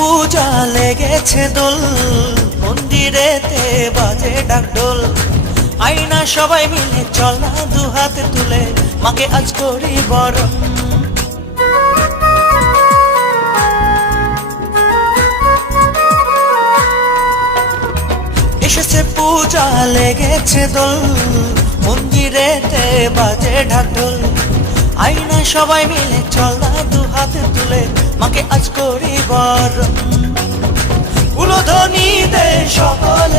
পূজা লেগেছে দোল, মন্দিরেতে বাজে ডাকডোল। আইনা সবাই মিলে চল না দু হাত তুলে, মাকে আজ করি বরণ। এসেছে পূজা লেগেছে দোল, মন্দিরেতে বাজে ঢাকঢোল। আইনা সবাই মিলে চল না দু হাত তুলে, মাকে আজ করি বরণ। উলুধ্বনি দে সকলে।